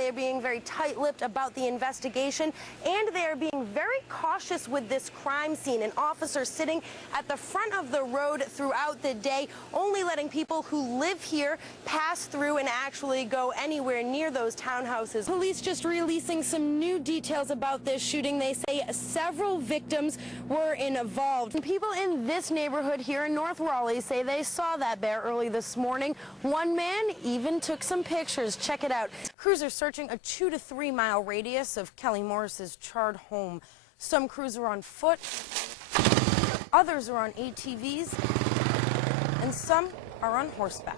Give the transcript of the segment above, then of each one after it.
They are being very tight-lipped about the investigation, and they are being very cautious with this crime scene. An officer sitting at the front of the road throughout the day, only letting people who live here pass through and actually go anywhere near those townhouses. Police just releasing some new details about this shooting. They say several victims were involved. And people in this neighborhood here in North Raleigh say they saw that bear early this morning. One man even took some pictures. Check it out. Crews are searching a 2 to 3 mile radius of Kelly Morris's charred home. Some crews are on foot, others are on ATVs, and some are on horseback.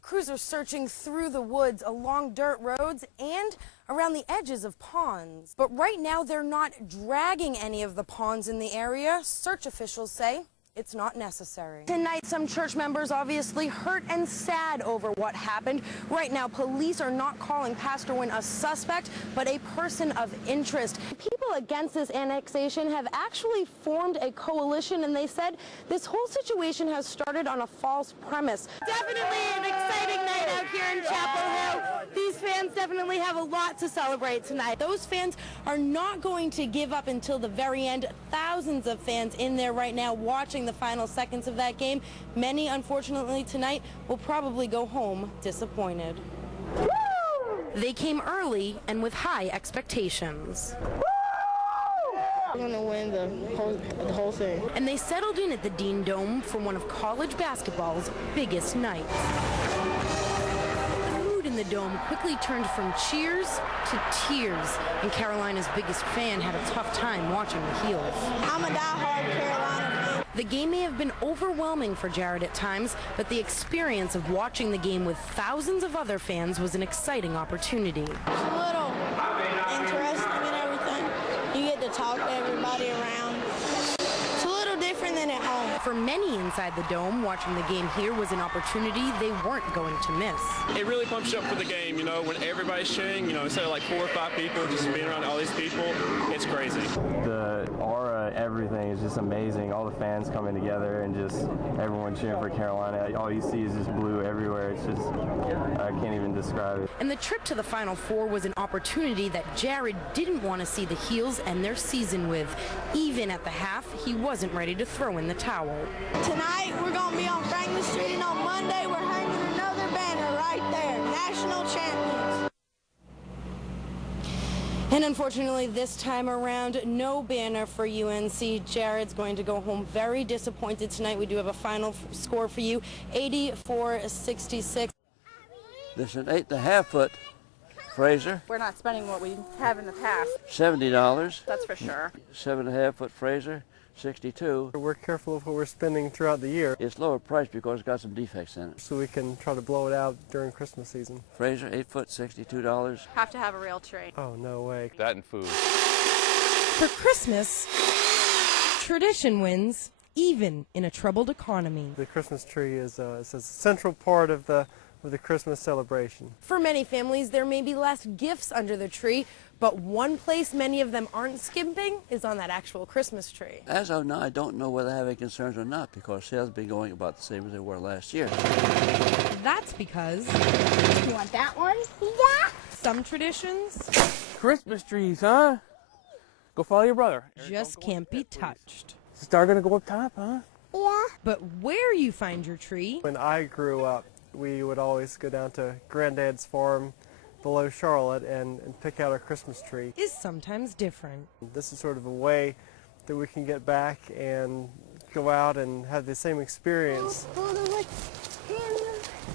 Crews are searching through the woods, along dirt roads, and around the edges of ponds. But right now, they're not dragging any of the ponds in the area. Search officials say it's not necessary. Tonight, some church members obviously hurt and sad over what happened. Right now, police are not calling Pastor Wynn a suspect, but a person of interest. People against this annexation have actually formed a coalition, and they said this whole situation has started on a false premise. Definitely an exciting night out here in Chapel Hill. These fans definitely have a lot to celebrate tonight. Those fans are not going to give up until the very end. Thousands of fans in there right now watching the final seconds of that game. Many, unfortunately, tonight will probably go home disappointed. Woo! They came early and with high expectations. We're going to win the whole thing. And they settled in at the Dean Dome for one of college basketball's biggest nights. The mood in the Dome quickly turned from cheers to tears, and Carolina's biggest fan had a tough time watching the Heels. I'm a diehard Carolina fan. The game may have been overwhelming for Jared at times, but the experience of watching the game with thousands of other fans was an exciting opportunity. It's a little interesting and everything. You get to talk to everybody around. It's a little different than at home. For many inside the Dome, watching the game here was an opportunity they weren't going to miss. It really pumps you up for the game, you know, when everybody's cheering, you know, instead of like 4 or 5 people just being around all these people, it's crazy. The aura, everything is just amazing. All the fans coming together and just everyone cheering for Carolina. All you see is just blue everywhere. It's just, I can't even describe it. And the trip to the Final Four was an opportunity that Jared didn't want to see the Heels end their season with. Even at the half, he wasn't ready to throw in the towel. Tonight, we're going to be on Franklin Street, and on Monday, we're hanging another banner right there, National Champions. And unfortunately, this time around, no banner for UNC. Jared's going to go home very disappointed tonight. We do have a final score for you, 84-66. This is an 8.5-foot Fraser. We're not spending what we have in the past. $70. That's for sure. 7.5-foot Fraser. $62. We're careful of what we're spending throughout the year. It's lower price because it's got some defects in it. So we can try to blow it out during Christmas season. Fraser, 8-foot, $62. Have to have a real tree. Oh, no way. That and food. For Christmas, tradition wins, even in a troubled economy. The Christmas tree is a central part of the Christmas celebration. For many families, there may be less gifts under the tree, but one place many of them aren't skimping is on that actual Christmas tree. As of now, I don't know whether I have any concerns or not because sales have been going about the same as they were last year. That's because you want that one? Yeah. Some traditions Christmas trees, huh? Go follow your brother. just can't be touched. Is the star gonna go up top, huh? Yeah. But where you find your tree When I grew up, we would always go down to Granddad's farm below Charlotte and pick out our Christmas tree. is sometimes different. This is sort of a way that we can get back and go out and have the same experience.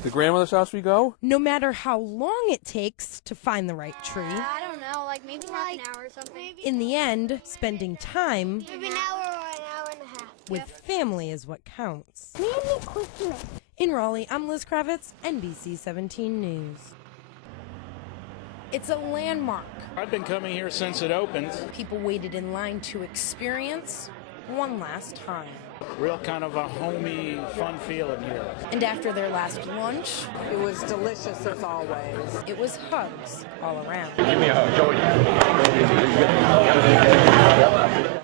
The grandmother's house we go? No matter how long it takes to find the right tree, I don't know, like maybe half an hour or something. in the end, spending time Maybe an hour or an hour and a half. with family is what counts. Maybe Christmas. In Raleigh, I'm Liz Kravitz, NBC 17 News. It's a landmark. I've been coming here since it opened. People waited in line to experience one last time. Real kind of a homey, fun feeling here. And after their last lunch, it was delicious as always. It was hugs all around. Give me a hug, Joey.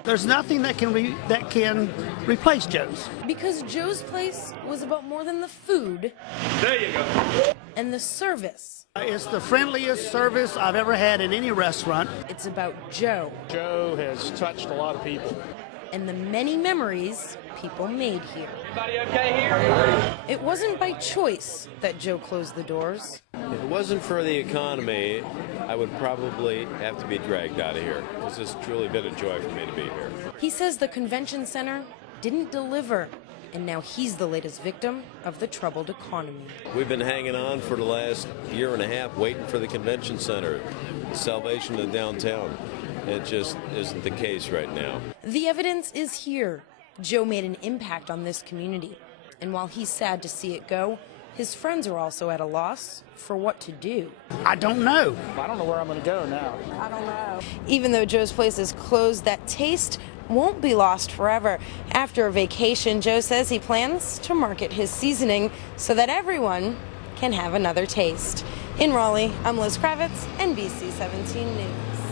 There's nothing that can replace Joe's. Because Joe's Place was about more than the food. There you go. And the service. It's the friendliest service I've ever had in any restaurant. It's about Joe. Joe has touched a lot of people. And the many memories people made here. Everybody okay here? It wasn't by choice that Joe closed the doors. If it wasn't for the economy, I would probably have to be dragged out of here. It's just truly been a joy for me to be here. He says the convention center didn't deliver, and now he's the latest victim of the troubled economy. We've been hanging on for the last year and a half, waiting for the convention center, the salvation of downtown. It just isn't the case right now. The evidence is here. Joe made an impact on this community. And while he's sad to see it go, his friends are also at a loss for what to do. I don't know. I don't know where I'm going to go now. I don't know. Even though Joe's Place is closed, that taste won't be lost forever. After a vacation, Joe says he plans to market his seasoning so that everyone can have another taste. In Raleigh, I'm Liz Kravitz, NBC 17 News.